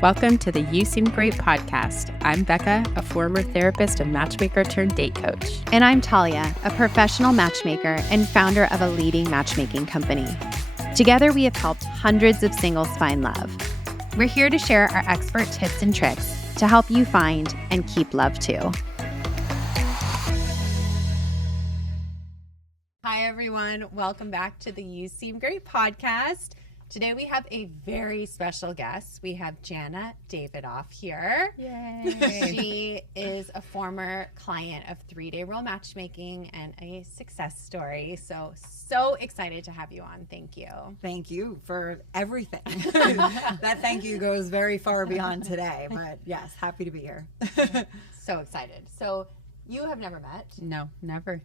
Welcome to the You Seem Great podcast. I'm Becca, a former therapist and matchmaker turned date coach. And I'm Talia, a professional matchmaker and founder of a leading matchmaking company. Together, we have helped hundreds of singles find love. We're here to share our expert tips and tricks to help you find and keep love too. Hi, everyone. Welcome back to the You Seem Great podcast. Today we have a very special guest. We have Jana Davidoff here. Yay. She is a former client of 3-Day Role Matchmaking and a success story. So excited to have you on. Thank you. Thank you for everything. That thank you goes very far beyond today, but yes, happy to be here. So excited. So you have never met? No, never.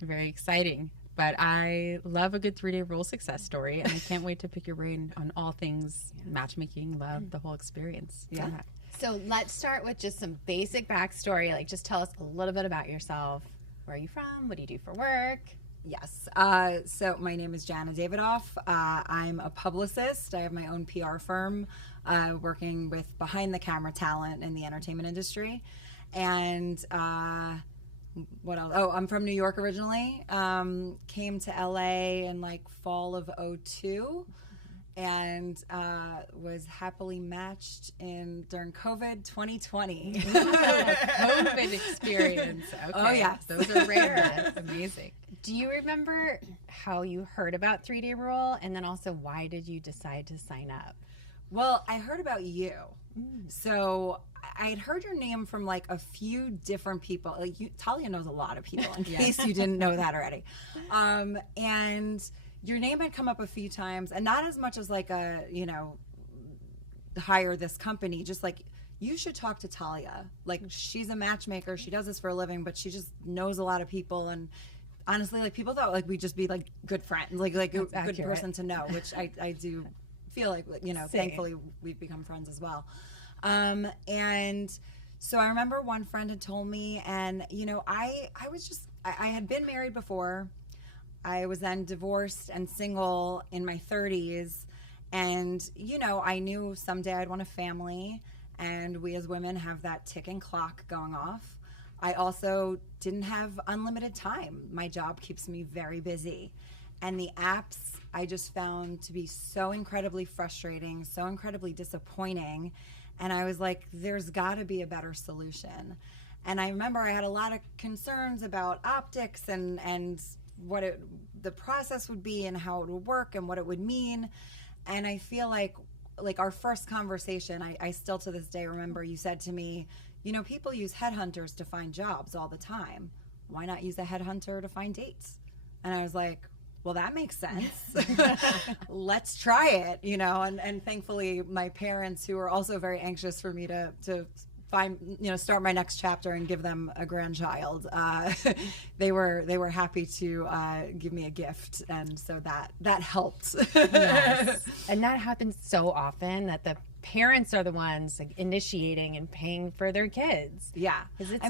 Very exciting. But I love a good 3-day role success story, and I can't wait to pick your brain on all things matchmaking, love, the whole experience. Yeah. So let's start with just some basic backstory. Like, just tell us a little bit about yourself. Where are you from? What do you do for work? Yes. So my name is Jana Davidoff. I'm a publicist. I have my own PR firm working with behind the camera talent in the entertainment industry. And what else? Oh, I'm from New York originally. Came to LA in like fall of 2002 and was happily matched during COVID 2020. COVID experience. Okay. Oh, yes. Those are rare. That's amazing. Do you remember how you heard about 3-Day Role, and then also why did you decide to sign up? Well, I heard about you. So I had heard your name from like a few different people. Like Talia knows a lot of people in case you didn't know that already. And your name had come up a few times, and not as much as like hire this company, just like, you should talk to Talia. Like, she's a matchmaker. She does this for a living, but she just knows a lot of people. And honestly, like, people thought like we'd just be like good friends, like a good person to know, which I do feel like, thankfully we've become friends as well. And so I remember one friend had told me, and I had been married before. I was then divorced and single in my 30s, and I knew someday I'd want a family, and we as women have that ticking clock going off. I also didn't have unlimited time. My job keeps me very busy, and the apps I just found to be so incredibly frustrating, so incredibly disappointing. And I was like, there's got to be a better solution. And I remember I had a lot of concerns about optics and what the process would be and how it would work and what it would mean. And I feel like our first conversation, I still to this day remember you said to me, people use headhunters to find jobs all the time. Why not use a headhunter to find dates? And I was like, well, that makes sense. Let's try it, and thankfully my parents, who were also very anxious for me to find, start my next chapter and give them a grandchild, they were happy to give me a gift. And so that helped. Yes. And that happens so often, that the parents are the ones like initiating and paying for their kids. Yeah. Because it's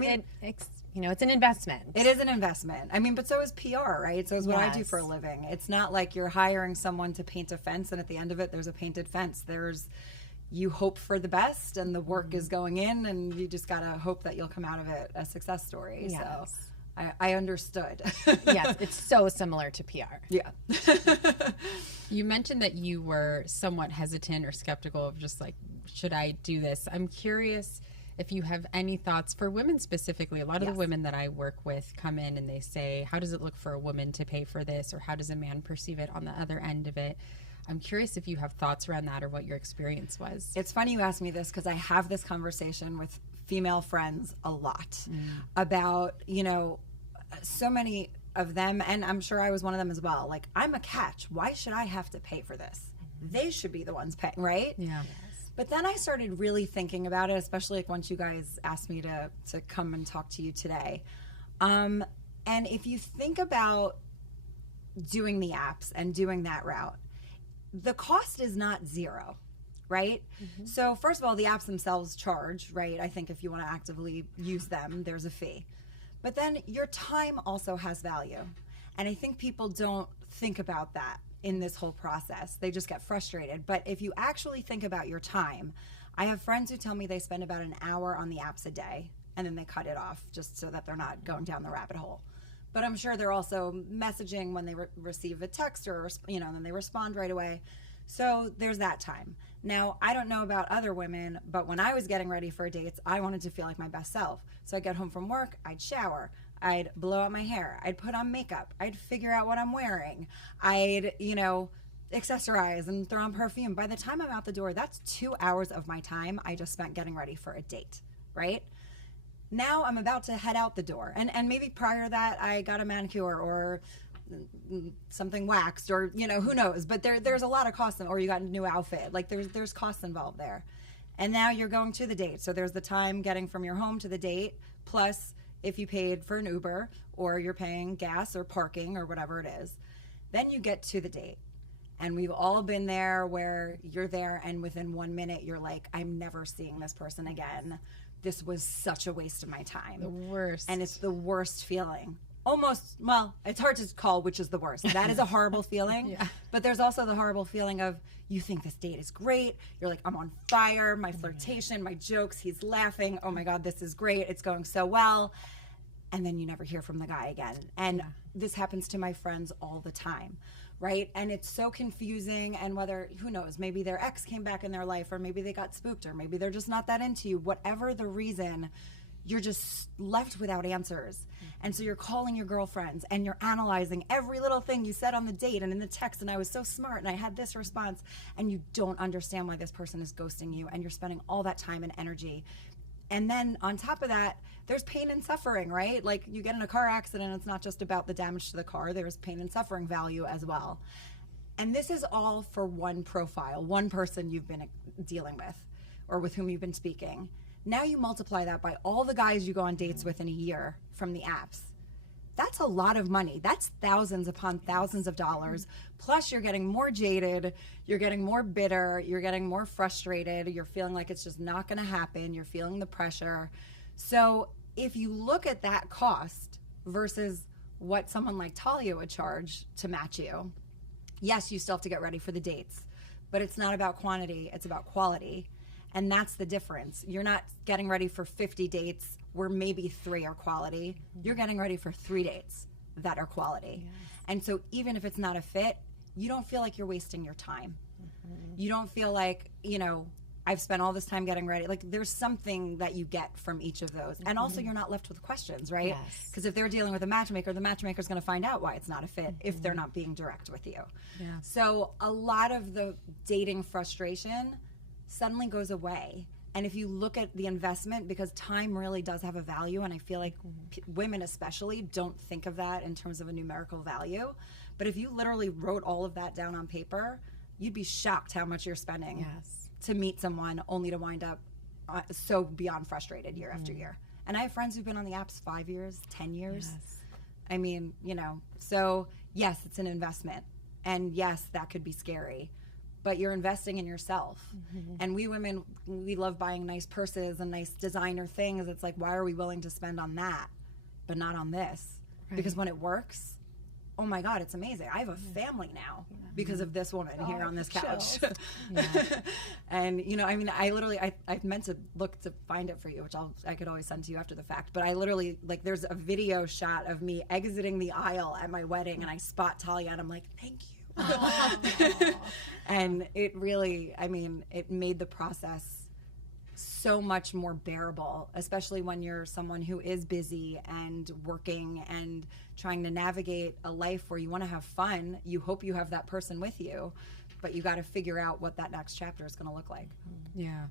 an investment. It is an investment. But so is PR, right? So is what I do for a living. It's not like you're hiring someone to paint a fence and at the end of it, there's a painted fence. You hope for the best and the work is going in, and you just got to hope that you'll come out of it a success story. Yes. So I understood. Yes, it's so similar to PR. Yeah. You mentioned that you were somewhat hesitant or skeptical of just like, should I do this? I'm curious if you have any thoughts for women specifically. A lot of the women that I work with come in and they say, how does it look for a woman to pay for this? Or how does a man perceive it on the other end of it? I'm curious if you have thoughts around that or what your experience was. It's funny you asked me this, because I have this conversation with female friends a lot about, so many of them, and I'm sure I was one of them as well. Like, I'm a catch. Why should I have to pay for this? They should be the ones paying, right? Yeah. But then I started really thinking about it, especially like once you guys asked me to come and talk to you today. And if you think about doing the apps and doing that route, the cost is not zero, right? Mm-hmm. So first of all, the apps themselves charge, right? I think if you want to actively use them, there's a fee. But then your time also has value. And I think people don't think about that in this whole process. They just get frustrated. But if you actually think about your time, I have friends who tell me they spend about an hour on the apps a day, and then they cut it off just so that they're not going down the rabbit hole. But I'm sure they're also messaging when they receive a text, or, you know, then they respond right away. So there's that time. Now, I don't know about other women, but when I was getting ready for dates, I wanted to feel like my best self. So I'd get home from work, I'd shower, I'd blow out my hair, I'd put on makeup, I'd figure out what I'm wearing, I'd, you know, accessorize and throw on perfume. By the time I'm out the door, that's 2 hours of my time I just spent getting ready for a date, right? Now I'm about to head out the door. And maybe prior to that, I got a manicure or something waxed, or, you know, who knows, but there's a lot of costs, or you got a new outfit, like there's costs involved there. And now you're going to the date, so there's the time getting from your home to the date, plus if you paid for an Uber, or you're paying gas or parking or whatever it is. Then you get to the date, and we've all been there where you're there and within 1 minute you're like, I'm never seeing this person again. This was such a waste of my time. The worst. And it's the worst feeling. Almost, well, it's hard to call which is the worst. That is a horrible feeling. Yeah. But there's also the horrible feeling of, you think this date is great. You're like, I'm on fire. My flirtation, my jokes, he's laughing. Oh my God, this is great. It's going so well. And then you never hear from the guy again. And this happens to my friends all the time, right? And it's so confusing. And whether, who knows, maybe their ex came back in their life, or maybe they got spooked, or maybe they're just not that into you. Whatever the reason, you're just left without answers. And so you're calling your girlfriends and you're analyzing every little thing you said on the date and in the text, and I was so smart and I had this response, and you don't understand why this person is ghosting you, and you're spending all that time and energy. And then on top of that, there's pain and suffering, right? Like, you get in a car accident, it's not just about the damage to the car, there's pain and suffering value as well. And this is all for one profile, one person you've been dealing with, or with whom you've been speaking. Now you multiply that by all the guys you go on dates with in a year from the apps. That's a lot of money. That's thousands upon thousands of dollars. Plus you're getting more jaded, you're getting more bitter, you're getting more frustrated, you're feeling like it's just not gonna happen, you're feeling the pressure. So if you look at that cost versus what someone like Talia would charge to match you, yes, you still have to get ready for the dates, but it's not about quantity, it's about quality. And that's the difference. You're not getting ready for 50 dates where maybe 3 are quality. You're getting ready for 3 dates that are quality. Yes. And so even if it's not a fit, you don't feel like you're wasting your time. You don't feel like, you know, I've spent all this time getting ready. Like, there's something that you get from each of those. And also you're not left with questions, right? Because if they're dealing with a matchmaker, the matchmaker's going to find out why it's not a fit if they're not being direct with you. Yeah. So a lot of the dating frustration suddenly goes away. And if you look at the investment, because time really does have a value, and I feel like women especially don't think of that in terms of a numerical value, but if you literally wrote all of that down on paper, you'd be shocked how much you're spending to meet someone only to wind up so beyond frustrated year after year. And I have friends who've been on the apps 5 years, 10 years. I mean, you know, so yes, it's an investment, and yes, that could be scary, but you're investing in yourself. And we women, we love buying nice purses and nice designer things. It's like, why are we willing to spend on that, but not on this? Because when it works, oh my God, it's amazing. I have a family now because of this woman here on this couch. And, you know, I mean, I meant to look to find it for you, which I could always send to you after the fact. But I literally, like, there's a video shot of me exiting the aisle at my wedding, and I spot Talia, and I'm like, thank you. And it really, I mean, it made the process so much more bearable, especially when you're someone who is busy and working and trying to navigate a life where you want to have fun. You hope you have that person with you, but you got to figure out what that next chapter is going to look like. Yeah.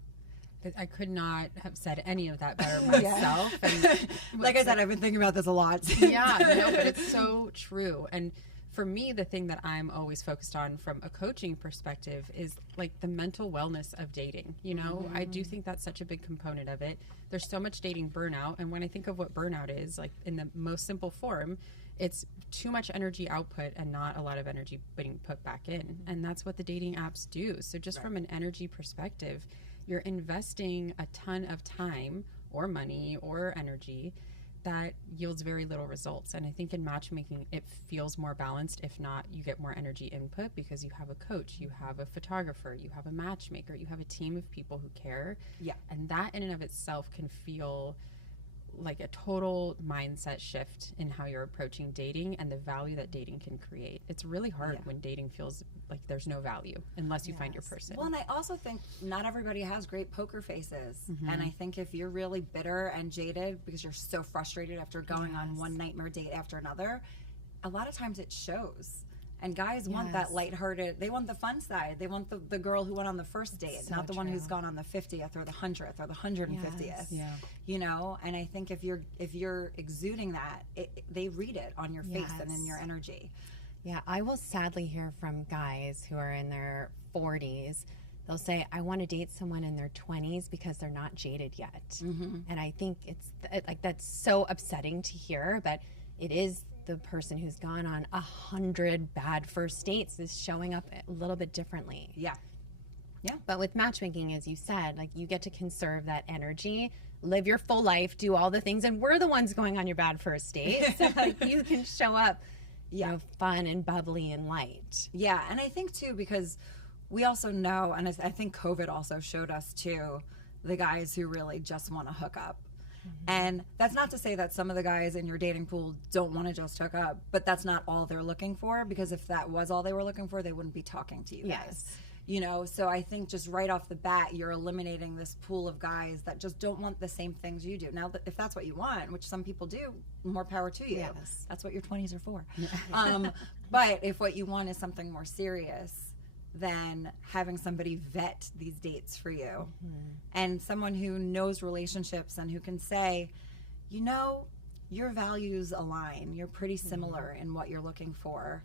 I could not have said any of that better myself. And like I said, I've been thinking about this a lot. Yeah, no, but it's so true. And for me, the thing that I'm always focused on from a coaching perspective is like the mental wellness of dating. You know, I do think that's such a big component of it. There's so much dating burnout. And when I think of what burnout is, like in the most simple form, it's too much energy output and not a lot of energy being put back in. And that's what the dating apps do. So just from an energy perspective, you're investing a ton of time or money or energy that yields very little results. And I think in matchmaking, it feels more balanced. If not, you get more energy input because you have a coach, you have a photographer, you have a matchmaker, you have a team of people who care. Yeah. And that in and of itself can feel like a total mindset shift in how you're approaching dating and the value that dating can create. It's really hard when dating feels like there's no value unless you find your person. Well, and I also think not everybody has great poker faces. And I think if you're really bitter and jaded because you're so frustrated after going on one nightmare date after another, a lot of times it shows. And guys want that lighthearted, they want the fun side. They want the girl who went on the first date, not the one who's gone on the 50th or the 100th or the 150th. You know, and I think if you're exuding that, they read it on your face and in your energy. Yeah, I will sadly hear from guys who are in their 40s. They'll say, I want to date someone in their 20s because they're not jaded yet. And I think it's like, that's so upsetting to hear, but it is the person who's gone on 100 bad first dates is showing up a little bit differently. Yeah. But with matchmaking, as you said, like you get to conserve that energy, live your full life, do all the things, and we're the ones going on your bad first date. So like you can show up, you know, fun and bubbly and light. Yeah, and I think too, because we also know, and I think COVID also showed us too, the guys who really just want to hook up. And that's not to say that some of the guys in your dating pool don't want to just hook up, but that's not all they're looking for, because if that was all they were looking for, they wouldn't be talking to you guys. You know, so I think just right off the bat, you're eliminating this pool of guys that just don't want the same things you do. Now, if that's what you want, which some people do, more power to you. That's what your 20s are for. But if what you want is something more serious, than having somebody vet these dates for you. And someone who knows relationships and who can say, you know, your values align. You're pretty similar in what you're looking for.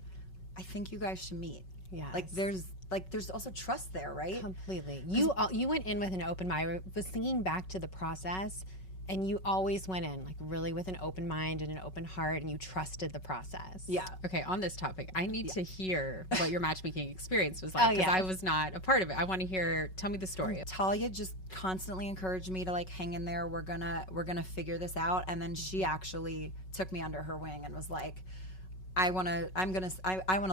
I think you guys should meet. Like there's also trust there, right? Completely. You went in with an open mind. I was thinking back to the process, and you always went in like really with an open mind and an open heart, and you trusted the process. Okay, on this topic, I need to hear what your matchmaking experience was like, because I was not a part of it. I want to hear, tell me the story. Talia just constantly encouraged me to like hang in there. We're gonna figure this out. And then she actually took me under her wing and was like, I want to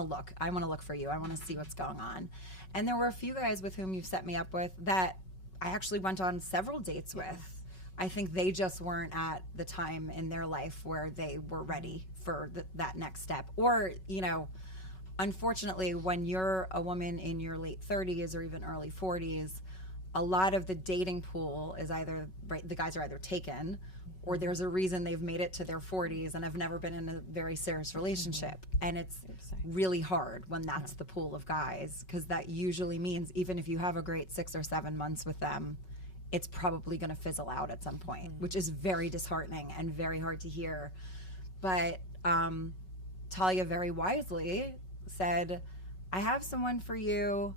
look for you. I want to see what's going on. And there were a few guys with whom you've set me up with that I actually went on several dates with. I think they just weren't at the time in their life where they were ready for that next step. Or, you know, unfortunately, when you're a woman in your late 30s or even early 40s, a lot of the dating pool is either, the guys are either taken, or there's a reason they've made it to their 40s and have never been in a very serious relationship. And it's really hard when that's the pool of guys, because that usually means even if you have a great 6 or 7 months with them, it's probably going to fizzle out at some point, which is very disheartening and very hard to hear. But Talia very wisely said, I have someone for you.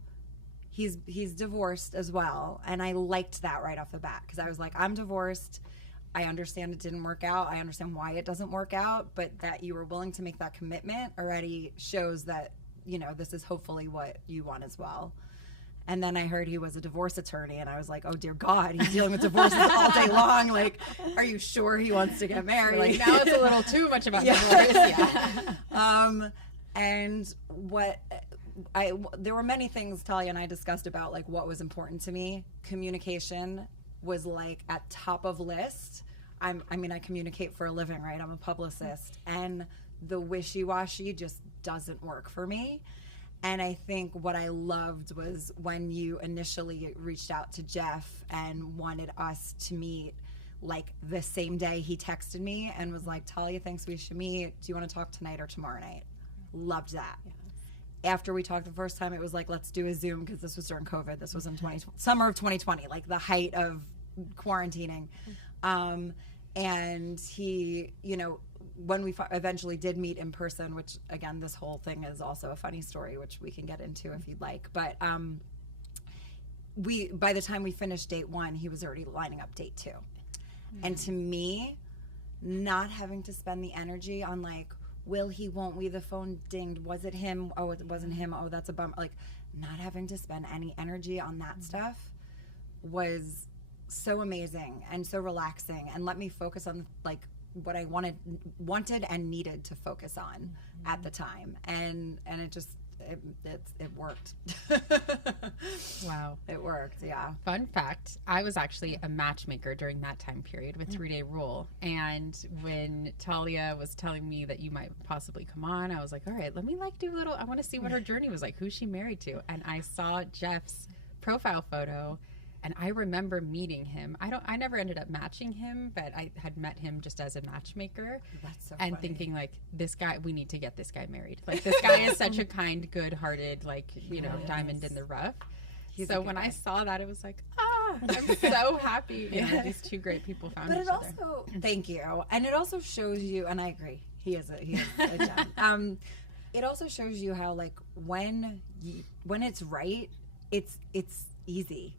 He's divorced as well. And I liked that right off the bat, because I was like, I'm divorced. I understand it didn't work out. I understand why it doesn't work out, but that you were willing to make that commitment already shows that, you know, this is hopefully what you want as well. And then I heard he was a divorce attorney, and I was like, oh, dear God, he's dealing with divorces all day long. Like, are you sure he wants to get married? Like, now it's a little too much about divorce. And there were many things Talia and I discussed about, like, what was important to me. Communication was, like, at top of list. I communicate for a living, right? I'm a publicist. And the wishy-washy just doesn't work for me. And I think what I loved was when you initially reached out to Jeff and wanted us to meet, like the same day he texted me and was like, Talia thinks we should meet. Do you want to talk tonight or tomorrow night? Loved that. After we talked the first time, it was like, let's do a Zoom, because this was during COVID. This was in summer of 2020, like the height of quarantining. And he, you know, when we eventually did meet in person, which again, this whole thing is also a funny story, which we can get into if you'd like. But by the time we finished date 1, he was already lining up date 2. And to me, not having to spend the energy on like, will he, won't we, the phone dinged, was it him? Oh, it wasn't him. Oh, that's a bummer. Like, not having to spend any energy on that stuff was so amazing and so relaxing, and let me focus on like what I wanted and needed to focus on at the time. And it just, it worked. Wow. It worked, yeah. Fun fact, I was actually a matchmaker during that time period with 3 Day Rule. And when Talia was telling me that you might possibly come on, I was like, all right, let me do a little, I want to see what her journey was like, who's she married to? And I saw Jeff's profile photo, and I remember meeting him. I never ended up matching him, but I had met him just as a matchmaker. That's so and funny. thinking this guy, we need to get this guy married. This guy is such a kind, good-hearted, diamond in the rough. So when I saw that, it was like, I'm so happy. These 2 great people found each other. But it also, thank you. And it also shows you, and I agree, he is a gem. It also shows you how when it's right, it's easy.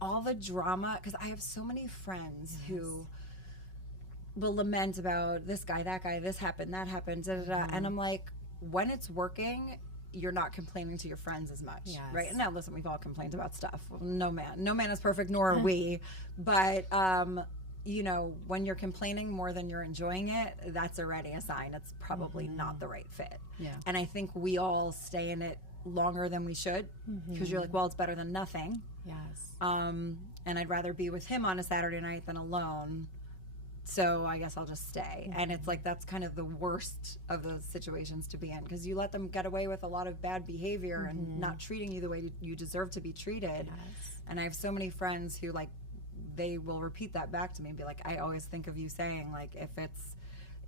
All the drama, because I have so many friends who will lament about this guy, that guy, this happened, that happened, da, da, da. And I'm like, when it's working, you're not complaining to your friends as much, right? And now, listen, we've all complained about stuff. No man is perfect, nor are we. But when you're complaining more than you're enjoying it, that's already a sign it's probably not the right fit. And I think we all stay in it longer than we should, because you're like, well, it's better than nothing. And I'd rather be with him on a Saturday night than alone, so I guess I'll just stay. And it's that's kind of the worst of the situations to be in, because you let them get away with a lot of bad behavior and not treating you the way you deserve to be treated. And I have so many friends who they will repeat that back to me and be like, I always think of you saying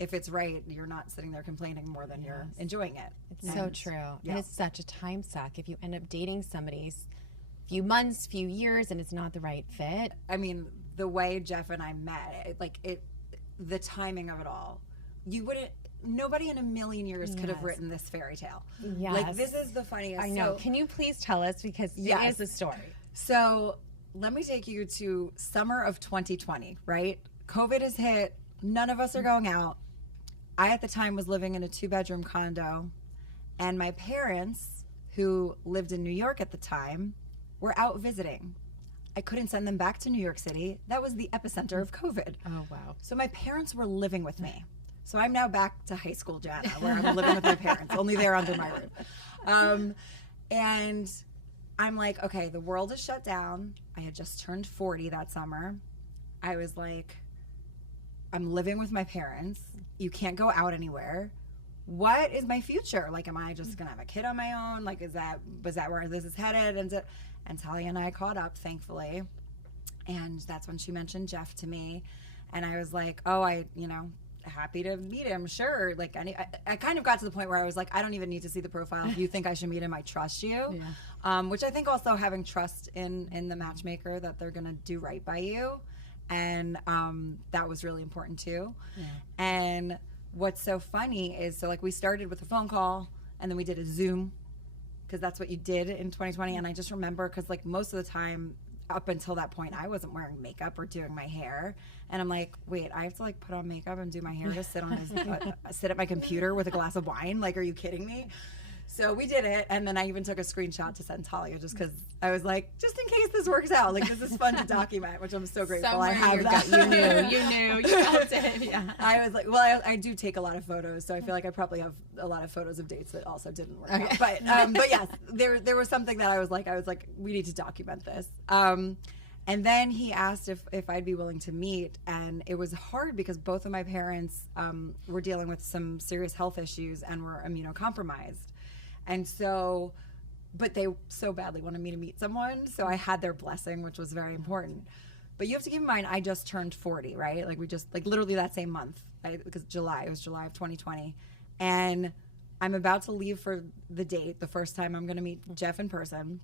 if it's right, you're not sitting there complaining more than you're enjoying it. It's so true. And it's such a time suck if you end up dating somebody few months, few years, and it's not the right fit. I mean, the way Jeff and I met, the timing of it all, nobody in a million years could have written this fairy tale. This is the funniest. I know. Can you please tell us, because it is a story. So let me take you to summer of 2020, right? COVID has hit. None of us are going out. I, at the time, was living in a 2-bedroom condo, and my parents, who lived in New York at the time, were out visiting. I couldn't send them back to New York City. That was the epicenter of COVID. Oh, wow. So my parents were living with me. So I'm now back to high school Jana, where I'm living with my parents, only they're under my roof. And I'm like, okay, the world is shut down. I had just turned 40 that summer. I was like, I'm living with my parents. You can't go out anywhere. What is my future? Am I just gonna have a kid on my own? Was that where this is headed? And Talia and I caught up, thankfully. And that's when she mentioned Jeff to me. And I was like, happy to meet him, sure. I kind of got to the point where I was like, I don't even need to see the profile. If you think I should meet him, I trust you. Which I think also having trust in the matchmaker, that they're gonna do right by you. And that was really important too. And what's so funny is, we started with a phone call, and then we did a Zoom, because that's what you did in 2020. And I just remember, because most of the time up until that point, I wasn't wearing makeup or doing my hair, and I'm like, wait, I have to put on makeup and do my hair to sit at my computer with a glass of wine? Are you kidding me? So we did it, and then I even took a screenshot to send Talia, just because I was like, just in case this works out, this is fun to document, which I'm so grateful I have that. You felt it. Yeah. I was like, well, I do take a lot of photos, so I feel like I probably have a lot of photos of dates that also didn't work out. But yes, there was something that I was like, we need to document this. And then he asked if I'd be willing to meet, and it was hard because both of my parents were dealing with some serious health issues and were immunocompromised. And so, but they so badly wanted me to meet someone, so I had their blessing, which was very important. But you have to keep in mind, I just turned 40, right? We just, literally that same month, because it was July of 2020. And I'm about to leave for the date, the first time I'm going to meet Jeff in person.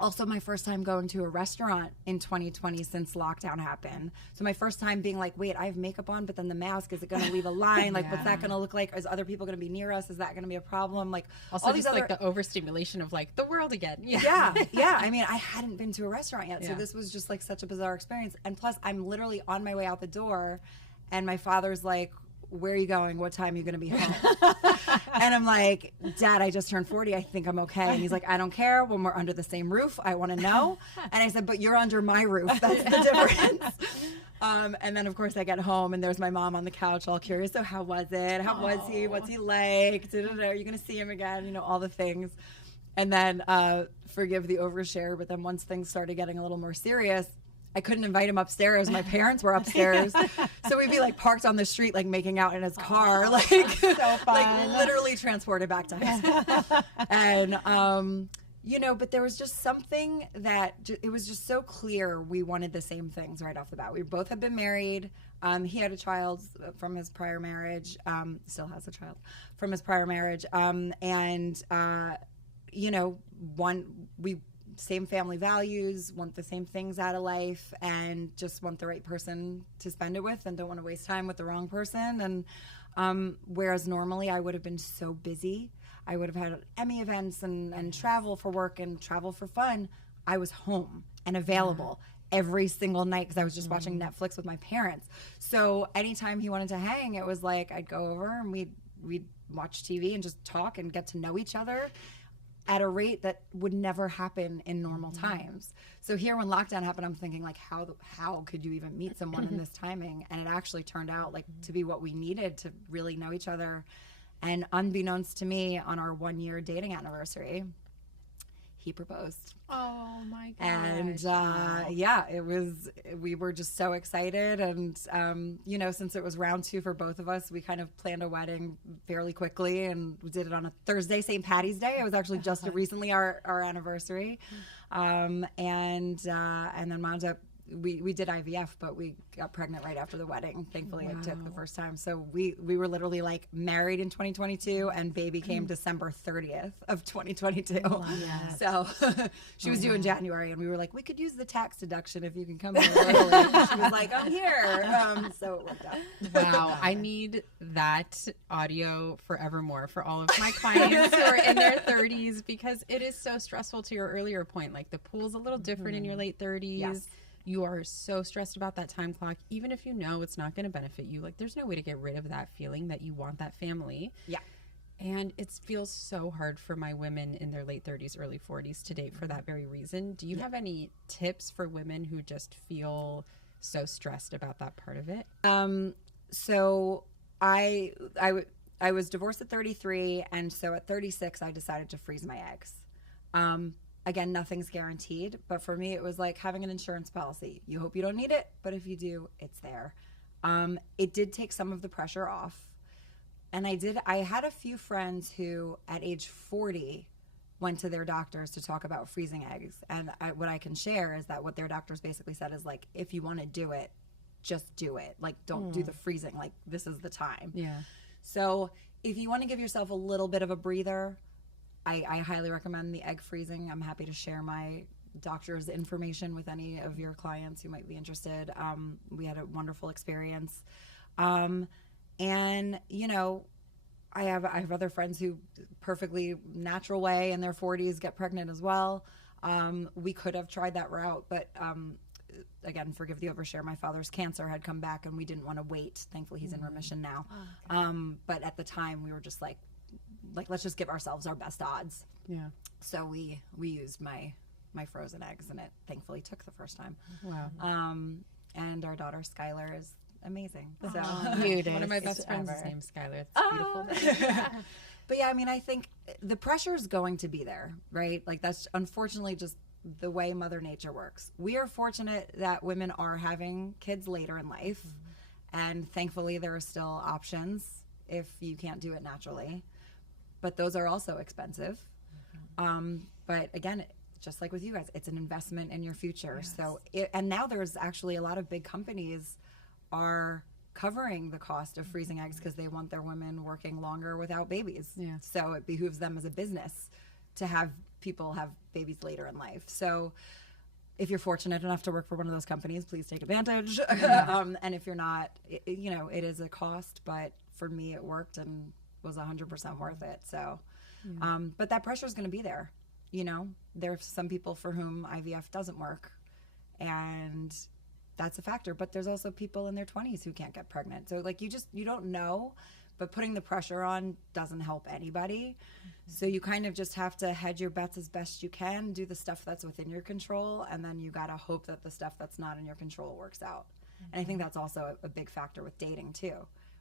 Also, my first time going to a restaurant in 2020 since lockdown happened. So my first time being like, wait, I have makeup on, but then the mask, is it going to leave a line? What's that going to look like? Is other people going to be near us? Is that going to be a problem? Also all these these the overstimulation of the world again. Yeah. I mean, I hadn't been to a restaurant yet. So this was just such a bizarre experience. And plus, I'm literally on my way out the door, and my father's like, where are you going? What time are you going to be home? And I'm like, Dad, I just turned 40. I think I'm okay. And he's like, I don't care. When we're under the same roof, I want to know. And I said, but you're under my roof. That's the difference. And then, of course, I get home and there's my mom on the couch all curious. So how was it? How was he? What's he like? Are you going to see him again? You know, all the things. And then forgive the overshare. But then once things started getting a little more serious, I couldn't invite him upstairs. My parents were upstairs. So we'd be like parked on the street, like making out in his car, like, so like literally transported back to high school. And, you know, but there was just something that it was just so clear we wanted the same things right off the bat. We both had been married. He had a child from his prior marriage, still has a child from his prior marriage. You know, same family values, want the same things out of life, and just want the right person to spend it with and don't want to waste time with the wrong person. And whereas normally I would have been so busy, I would have had Emmy events and travel for work and travel for fun, I was home and available every single night because I was just watching Netflix with my parents. So anytime he wanted to hang, it was like I'd go over and we'd watch TV and just talk and get to know each other at a rate that would never happen in normal times. So here when lockdown happened, I'm thinking like, how could you even meet someone in this timing? And it actually turned out like to be what we needed to really know each other. And unbeknownst to me, on our 1-year dating anniversary, he proposed. Oh my gosh. And yeah, we were just so excited. And, you know, since it was round 2 for both of us, we kind of planned a wedding fairly quickly, and we did it on a Thursday, St. Patty's Day. It was actually just recently our anniversary. And then wound up, we did IVF, but we got pregnant right after the wedding. Thankfully, it took the first time. So we were literally like married in 2022, and baby came December 30th of 2022. So she was due in January, and we were like, we could use the tax deduction if you can come here early. And she was like, I'm here. So it worked out. Wow, I need that audio forevermore for all of my clients who are in their 30s, because it is so stressful. To your earlier point, like the pool's a little different in your late 30s. Yes. You are so stressed about that time clock, even if you know it's not going to benefit you. Like, there's no way to get rid of that feeling that you want that family. Yeah. And it feels so hard for my women in their late 30s, early 40s to date for that very reason. Do you have any tips for women who just feel so stressed about that part of it? So I was divorced at 33, and so at 36 I decided to freeze my eggs. Again, nothing's guaranteed, but for me, it was like having an insurance policy. You hope you don't need it, but if you do, it's there. It did take some of the pressure off. And I had a few friends who at age 40 went to their doctors to talk about freezing eggs. And what I can share is that what their doctors basically said is like, if you want to do it, just do it. Like, don't do the freezing. Like, this is the time. Yeah. So if you want to give yourself a little bit of a breather, I highly recommend the egg freezing. I'm happy to share my doctor's information with any of your clients who might be interested. We had a wonderful experience. And, you know, I have other friends who perfectly natural way in their 40s get pregnant as well. We could have tried that route, but again, forgive the overshare. My father's cancer had come back and we didn't want to wait. Thankfully, he's in remission now. But at the time we were just like, let's just give ourselves our best odds. Yeah. So we used my frozen eggs, and it thankfully took the first time. Wow. And our daughter Skylar is amazing. So one of my best friends is named Skylar. It's beautiful. But yeah, I mean, I think the pressure is going to be there, right? Like, that's unfortunately just the way Mother Nature works. We are fortunate that women are having kids later in life, and thankfully there are still options if you can't do it naturally. But those are also expensive. But again, just like with you guys, it's an investment in your future. Yes. So, and now there's actually a lot of big companies are covering the cost of freezing eggs because they want their women working longer without babies. Yeah. So it behooves them as a business to have people have babies later in life. So if you're fortunate enough to work for one of those companies, please take advantage. And if you're not, you know, it is a cost, but for me it worked and was 100% worth it. So, but that pressure is going to be there. You know, there's some people for whom IVF doesn't work, and that's a factor. But there's also people in their 20s who can't get pregnant. So like, you don't know, but putting the pressure on doesn't help anybody. So you kind of just have to hedge your bets as best you can, do the stuff that's within your control, and then you got to hope that the stuff that's not in your control works out. And I think that's also a big factor with dating too,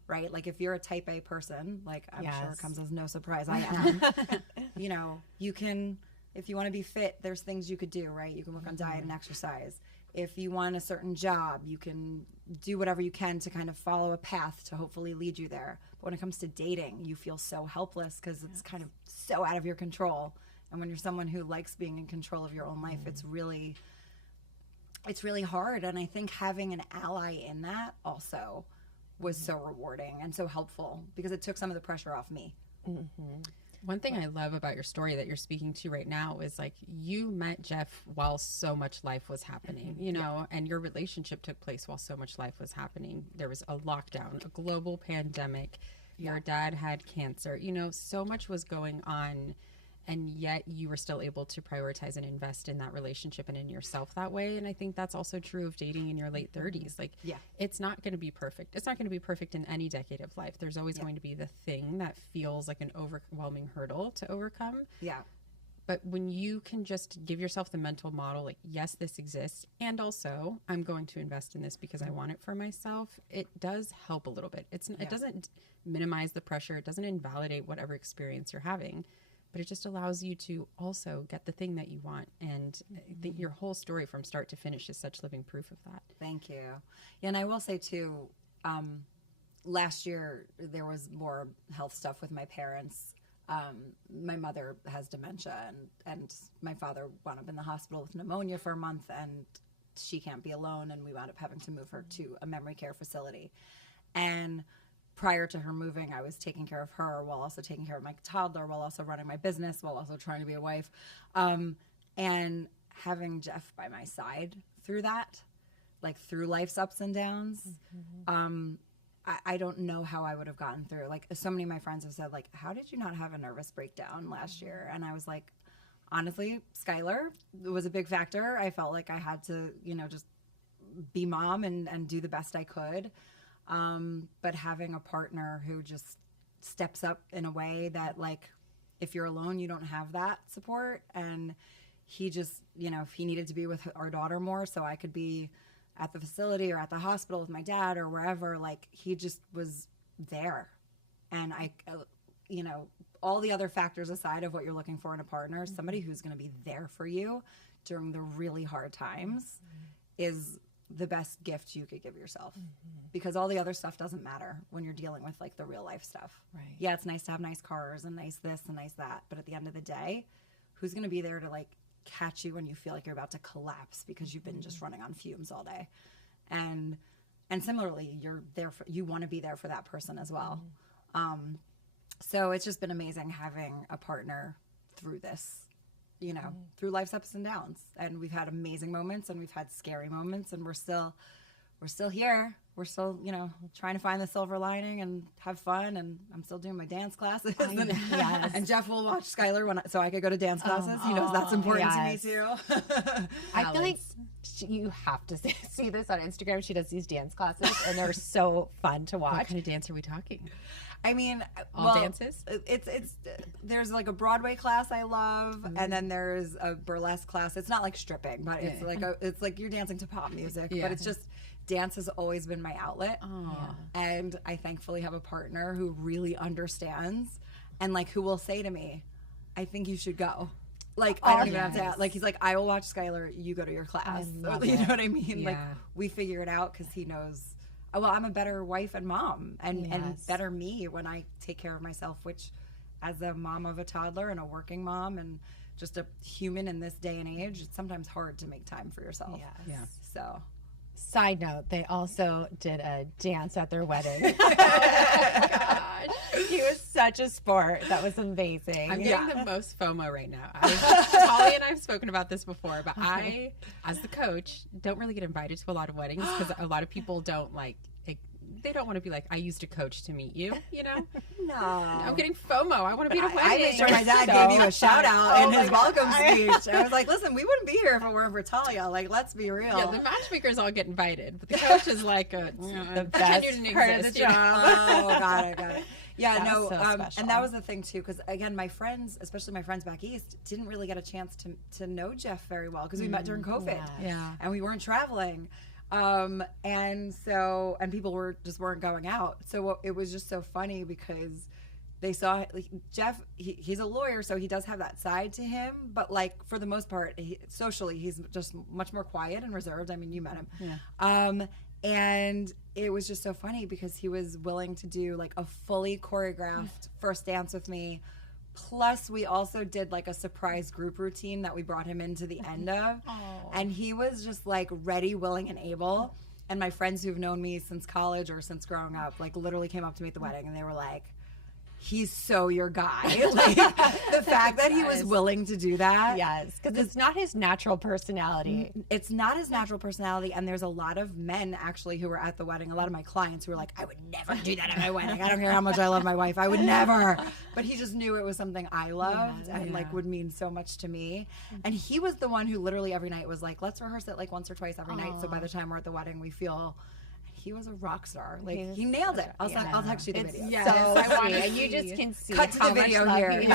right? Like if you're a type A person, like I'm sure it comes as no surprise I am, you know, you can, if you want to be fit, there's things you could do, right? You can work on diet and exercise. If you want a certain job, you can do whatever you can to kind of follow a path to hopefully lead you there. But when it comes to dating, you feel so helpless because it's kind of so out of your control. And when you're someone who likes being in control of your own life, it's really hard. And I think having an ally in that also was so rewarding and so helpful because it took some of the pressure off me. One thing I love about your story that you're speaking to right now is like you met Jeff while so much life was happening, you know, and your relationship took place while so much life was happening. There was a lockdown, a global pandemic. Your dad had cancer, you know, so much was going on. And yet you were still able to prioritize and invest in that relationship and in yourself that way. And I think that's also true of dating in your late 30s. Like, it's not going to be perfect. It's not going to be perfect in any decade of life. There's always going to be the thing that feels like an overwhelming hurdle to overcome. Yeah. But when you can just give yourself the mental model, like, yes, this exists. And also, I'm going to invest in this because I want it for myself. It does help a little bit. It doesn't minimize the pressure. It doesn't invalidate whatever experience you're having. But it just allows you to also get the thing that you want. And your whole story from start to finish is such living proof of that. Thank you. Yeah, and I will say too, last year there was more health stuff with my parents. My mother has dementia and my father wound up in the hospital with pneumonia for a month and she can't be alone. And we wound up having to move her to a memory care facility. And prior to her moving, I was taking care of her while also taking care of my toddler, while also running my business, while also trying to be a wife. And having Jeff by my side through that, like through life's ups and downs, I don't know how I would have gotten through. Like so many of my friends have said, like, how did you not have a nervous breakdown last year? And I was like, honestly, Skylar was a big factor. I felt like I had to, you know, just be mom and do the best I could. But having a partner who just steps up in a way that, like, if you're alone, you don't have that support. And he just, you know, if he needed to be with our daughter more so I could be at the facility or at the hospital with my dad or wherever, like, he just was there. And I, you know, all the other factors aside of what you're looking for in a partner, somebody who's going to be there for you during the really hard times is the best gift you could give yourself, because all the other stuff doesn't matter when you're dealing with like the real life stuff. Right. Yeah, it's nice to have nice cars and nice this and nice that, but at the end of the day, who's going to be there to like catch you when you feel like you're about to collapse because you've been just running on fumes all day? And similarly, you're there for, you want to be there for that person as well. So it's just been amazing having a partner through this, you know, through life's ups and downs. And we've had amazing moments and we've had scary moments, and we're still here. We're still, you know, trying to find the silver lining and have fun. And I'm still doing my dance classes. And Jeff will watch Skylar so I could go to dance classes. He knows that's important to me too. I feel like you have to see this on Instagram. She does these dance classes and they're so fun to watch. What kind of dance are we talking? I mean, all dances? It's there's like a Broadway class I love, and then there's a burlesque class. It's not like stripping, but it's like you're dancing to pop music. But it's just, dance has always been my outlet, and I thankfully have a partner who really understands, and like who will say to me, "I think you should go." Like I don't even have to. Like he's like, "I will watch Skylar. You go to your class." You know what I mean? Yeah. Like we figure it out because he knows. Well, I'm a better wife and mom and better me when I take care of myself, which as a mom of a toddler and a working mom and just a human in this day and age, it's sometimes hard to make time for yourself. Yes. Yeah. So. Side note, they also did a dance at their wedding. He was such a sport. That was amazing. I'm getting the most FOMO right now. Holly and I have spoken about this before, but I, as the coach, don't really get invited to a lot of weddings because a lot of people don't they don't want to be like, I used to coach to meet you, you know? No. I'm getting FOMO. I want to be at a wedding. I made sure my dad gave you a shout out in his welcome speech. I was like, listen, we wouldn't be here if it weren't for Talia. Like, let's be real. Yeah, the matchmakers all get invited, but the coach is like the best part of the job. Oh, got it. Yeah, that so and that was the thing too, because again, my friends, especially my friends back east, didn't really get a chance to know Jeff very well because we met during COVID, and we weren't traveling. And people weren't going out. So it was just so funny because they saw Jeff, he's a lawyer, so he does have that side to him, but like for the most part, socially, he's just much more quiet and reserved. I mean, you met him. Yeah. And it was just so funny because he was willing to do like a fully choreographed first dance with me. Plus, we also did like a surprise group routine that we brought him into the end of. And he was just like ready, willing, and able. And my friends who've known me since college or since growing up, like literally came up to me at the wedding and they were like, he's so your guy. Like the fact that he was willing to do that. Yes, because it's not his natural personality. It's not his natural personality. And there's a lot of men actually who were at the wedding, a lot of my clients who were like, I would never do that at my wedding. I don't care how much I love my wife. I would never. But he just knew it was something I loved and like would mean so much to me. And he was the one who literally every night was like, let's rehearse it like once or twice every night. So by the time we're at the wedding, we feel... He was a rock star. Like he nailed it. I'll text you the video. Yes, so I want to. You just can see. Cut to the video here.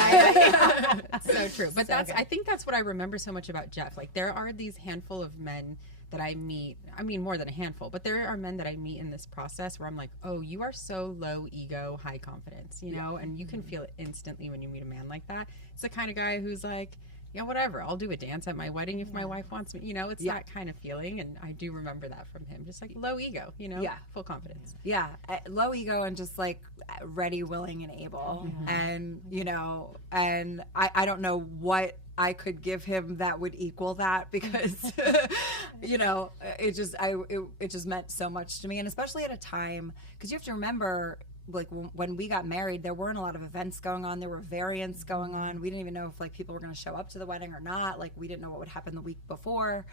So true. But I think that's what I remember so much about Jeff. Like there are these handful of men that I meet. I mean, more than a handful, but there are men that I meet in this process where I'm like, oh, you are so low ego, high confidence, you know, and you can feel it instantly when you meet a man like that. It's the kind of guy who's like, yeah, whatever. I'll do a dance at my wedding if my wife wants me. You know, it's that kind of feeling. And I do remember that from him. Just like low ego, you know, full confidence. Yeah. Low ego and just like ready, willing, and able. And, you know, and I don't know what I could give him that would equal that because, you know, it just meant so much to me. And especially at a time, because you have to remember, like when we got married, there weren't a lot of events going on. There were variants going on. We didn't even know if like people were going to show up to the wedding or not. Like we didn't know what would happen the week before.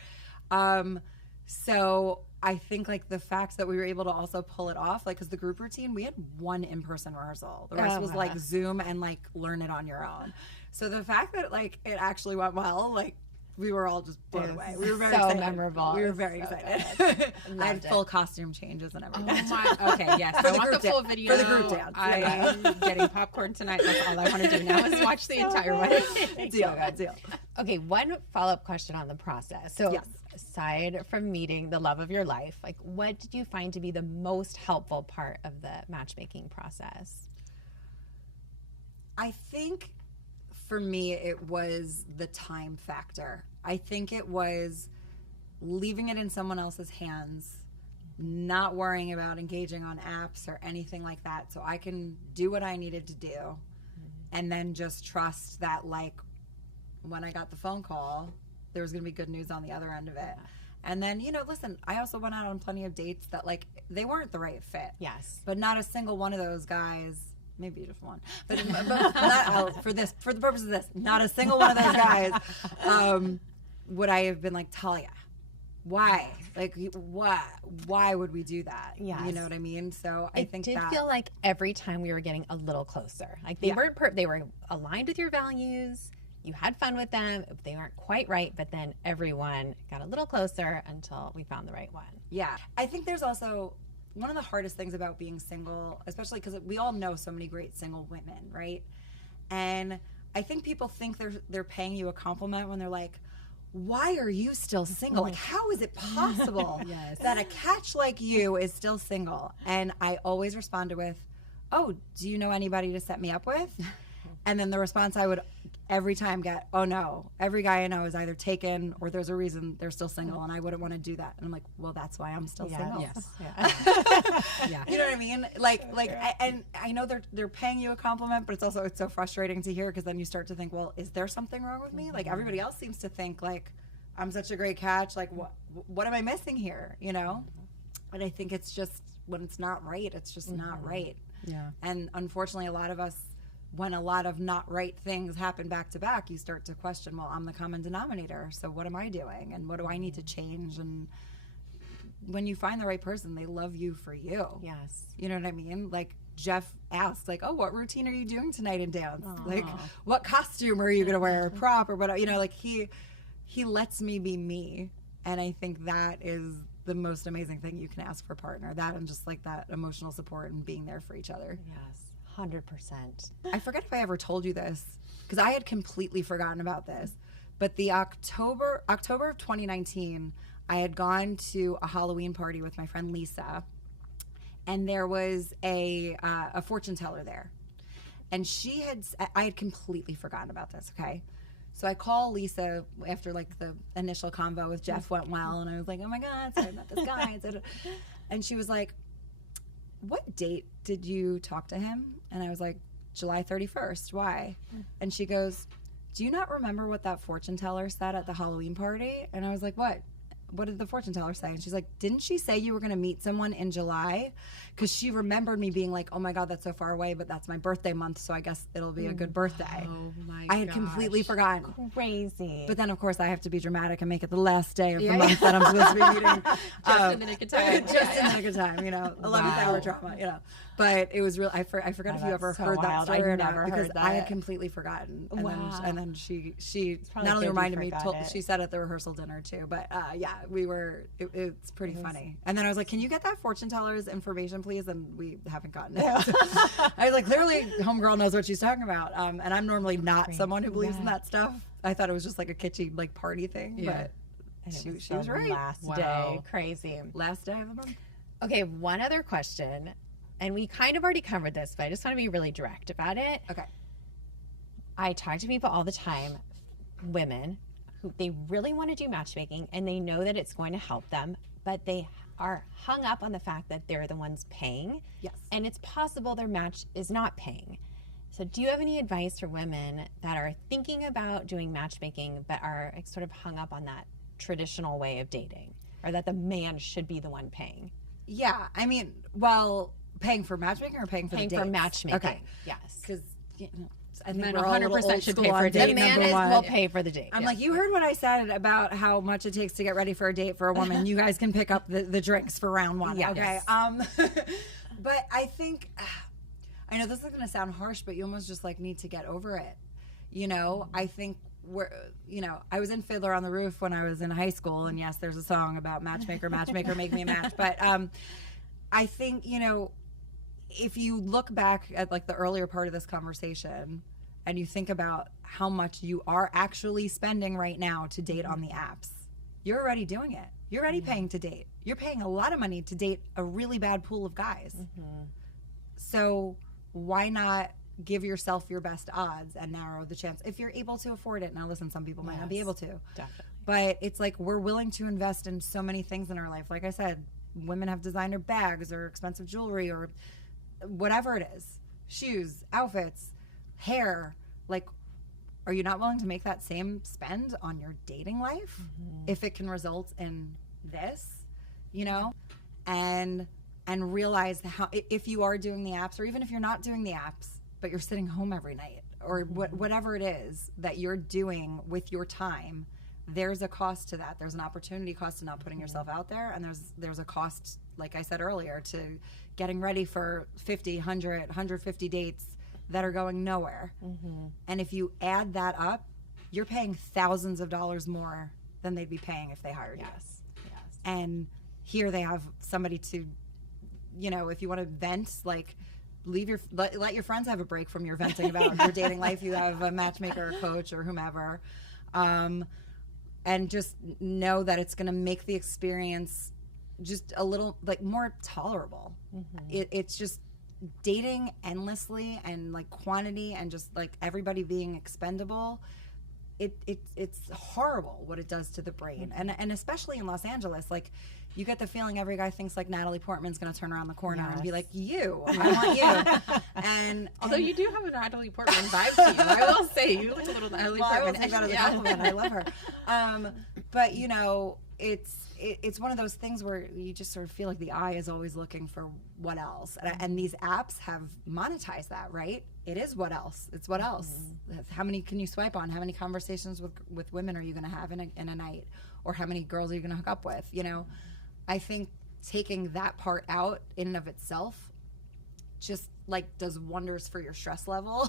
So I think like the fact that we were able to also pull it off, like because the group routine, we had one in-person rehearsal. The rest was like Zoom and like learn it on your own. So the fact that like it actually went well, like we were all just blown away. We were very excited. Memorable. We were very excited. I had full costume changes and everything. Oh my, okay, yes. I want the full video. For the group dance. I am getting popcorn tonight. That's all I want to do now is watch the entire wedding. Deal. Okay, one follow-up question on the process. So aside from meeting the love of your life, like what did you find to be the most helpful part of the matchmaking process? I think for me, it was the time factor. I think it was leaving it in someone else's hands, not worrying about engaging on apps or anything like that. So I can do what I needed to do and then just trust that like when I got the phone call, there was going to be good news on the other end of it. And then, you know, listen, I also went out on plenty of dates that like they weren't the right fit. Yes. But not a single one of those guys, maybe just one, but not, for the purpose of this, not a single one of those guys would I have been like, Talia, why? Like, why would we do that? Yes. You know what I mean? So I think it did feel like every time we were getting a little closer. Like they weren't they were aligned with your values. You had fun with them. They weren't quite right, but then everyone got a little closer until we found the right one. Yeah. I think there's also one of the hardest things about being single, especially because we all know so many great single women, right? And I think people think they're paying you a compliment when they're like, why are you still single? Like, how is it possible that a catch like you is still single? And I always responded with, oh, do you know anybody to set me up with? And then the response I would every time get, oh no, every guy I know is either taken or there's a reason they're still single and I wouldn't want to do that. And I'm like, well, that's why I'm still single. Yes. Yeah. You know what I mean? And I know they're paying you a compliment, but it's so frustrating to hear because then you start to think, well, is there something wrong with me? Like everybody else seems to think like I'm such a great catch. Like what am I missing here? You know? And I think it's just when it's not right, it's just not right. Yeah. And unfortunately, a lot of us, when a lot of not right things happen back to back, you start to question, well, I'm the common denominator. So what am I doing? And what do I need to change? And when you find the right person, they love you for you. Yes. You know what I mean? Like Jeff asked, like, oh, what routine are you doing tonight in dance? Like, what costume are you going to wear? Or prop or whatever? You know, like he lets me be me. And I think that is the most amazing thing you can ask for a partner. That and just like that emotional support and being there for each other. Yes. 100%. I forget if I ever told you this because I had completely forgotten about this. But the October of 2019, I had gone to a Halloween party with my friend Lisa, and there was a fortune teller there. And I had completely forgotten about this, okay? So I call Lisa after like the initial convo with Jeff went well, and I was like, oh my God, so I met this guy. And she was like, what date did you talk to him? And I was like, July 31st. Why? And she goes, do you not remember what that fortune teller said at the Halloween party? And I was like, what? What did the fortune teller say? And she's like, didn't she say you were going to meet someone in July? Because she remembered me being like, oh my God, that's so far away, but that's my birthday month, so I guess it'll be a good birthday. Oh my I had completely forgotten. Crazy. But then, of course, I have to be dramatic and make it the last day of the month that I'm supposed to be meeting. Just in the nick of time. Just in the nick of time, 11th hour drama, But it was real. I forgot if you ever heard that story or not, because I had completely forgotten. And then she not only reminded me, she said at the rehearsal dinner too. But it's pretty funny. And then I was like, can you get that fortune teller's information, please? And we haven't gotten it. I was like, clearly, homegirl knows what she's talking about. And I'm normally not someone who believes in that stuff. I thought it was just like a kitschy like party thing, but she was right. Last day, crazy. Last day of the month. Okay, one other question. And we kind of already covered this, but I just want to be really direct about it. Okay. I talk to people all the time, women, who they really want to do matchmaking and they know that it's going to help them, but they are hung up on the fact that they're the ones paying. Yes. And it's possible their match is not paying. So do you have any advice for women that are thinking about doing matchmaking but are sort of hung up on that traditional way of dating, or that the man should be the one paying? Yeah, I mean, well, paying for matchmaking or paying for the dates? Paying for matchmaking. Okay. Yes. Because I think Men we're all 100% should pay for a date. The man will pay for the date. I'm like, you heard what I said about how much it takes to get ready for a date for a woman. You guys can pick up the drinks for round one. Yes. Okay. But I think, I know this is going to sound harsh, but you almost just like need to get over it. I think I was in Fiddler on the Roof when I was in high school, and yes, there's a song about matchmaker, make me a match. But I think, if you look back at like the earlier part of this conversation and you think about how much you are actually spending right now to date on the apps, you're already doing it. You're already paying to date. You're paying a lot of money to date a really bad pool of guys. So why not give yourself your best odds and narrow the chance if you're able to afford it? Now listen, some people might not be able to. Definitely. But it's like we're willing to invest in so many things in our life. Like I said, women have designer bags or expensive jewelry or whatever it is, shoes, outfits, hair. Like, are you not willing to make that same spend on your dating life if it can result in this, and realize how, if you are doing the apps, or even if you're not doing the apps, but you're sitting home every night, or whatever it is that you're doing with your time, there's a cost to that. There's an opportunity cost to not putting yourself out there, and there's a cost, like I said earlier, to getting ready for 50, 100, 150 dates that are going nowhere. And if you add that up, you're paying thousands of dollars more than they'd be paying if they hired you. Yes. And here they have somebody to, if you want to vent, like, let your friends have a break from your venting about your dating life. You have a matchmaker, or coach, or whomever, and just know that it's going to make the experience just a little like more tolerable. It's just dating endlessly and like quantity and just like everybody being expendable. It's horrible what it does to the brain, and especially in Los Angeles, like, you get the feeling every guy thinks like Natalie Portman's going to turn around the corner and be like, I want you. And although you do have a Natalie Portman vibe to you, I will say you look a little Natalie Portman. I will take that as a compliment. I love her. But it's one of those things where you just sort of feel like the eye is always looking for what else, and these apps have monetized that, right? It is what else. It's what else. How many can you swipe on? How many conversations with women are you going to have in a night, or how many girls are you going to hook up with? I think taking that part out in and of itself just like does wonders for your stress level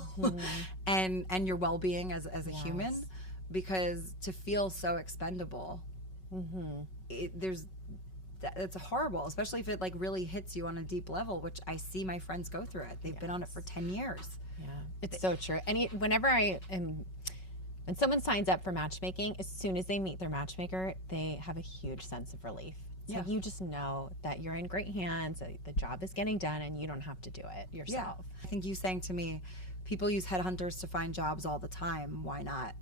and your well-being as a human, because to feel so expendable, it's horrible, especially if it like really hits you on a deep level, which I see my friends go through it. They've been on it for 10 years. Yeah, it's so true. And whenever I am When someone signs up for matchmaking, as soon as they meet their matchmaker, they have a huge sense of relief. So you just know that you're in great hands, that the job is getting done, and you don't have to do it yourself. Yeah. I think you saying to me, people use headhunters to find jobs all the time. Why not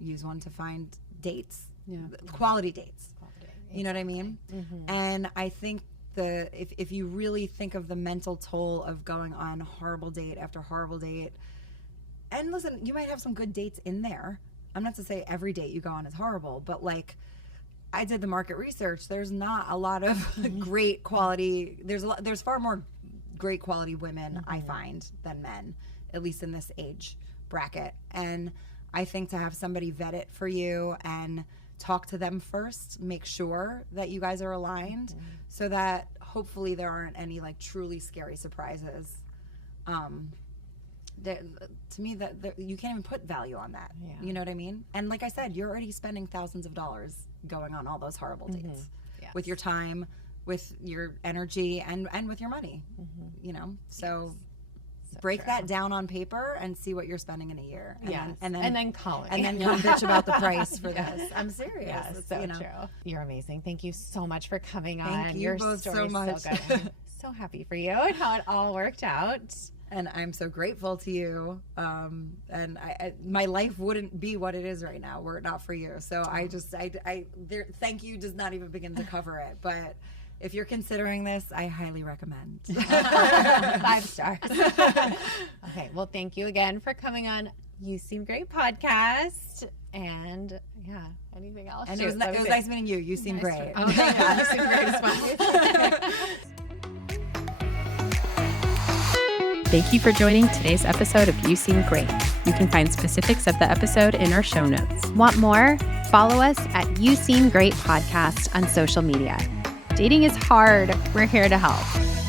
use one to find dates? Yeah. Quality dates. You know what I mean? Mm-hmm. And I think if you really think of the mental toll of going on horrible date after horrible date, and listen, you might have some good dates in there. I'm not to say every date you go on is horrible, but like, I did the market research. There's not a lot of great quality. There's far more great quality women, I find, than men, at least in this age bracket. And I think to have somebody vet it for you and talk to them first, make sure that you guys are aligned, so that hopefully there aren't any like truly scary surprises. To me, that you can't even put value on that. Yeah. You know what I mean? And like I said, you're already spending thousands of dollars going on all those horrible dates with your time, with your energy, and with your money. You know, so break that down on paper and see what you're spending in a year. And then call me. And then come bitch about the price for this. I'm serious. Yes, so true. You're amazing. Thank you so much for coming on. Thank you both so much. So good. I'm so happy for you and how it all worked out. And I'm so grateful to you. And my life wouldn't be what it is right now were it not for you. So thank you does not even begin to cover it. But if you're considering this, I highly recommend. 5 stars. Okay. Well, thank you again for coming on You Seem Great podcast. And anything else? And it was nice meeting you. You seem great. Oh, thank you. You seem great as well. Thank you for joining today's episode of You Seem Great. You can find specifics of the episode in our show notes. Want more? Follow us at You Seem Great Podcast on social media. Dating is hard. We're here to help.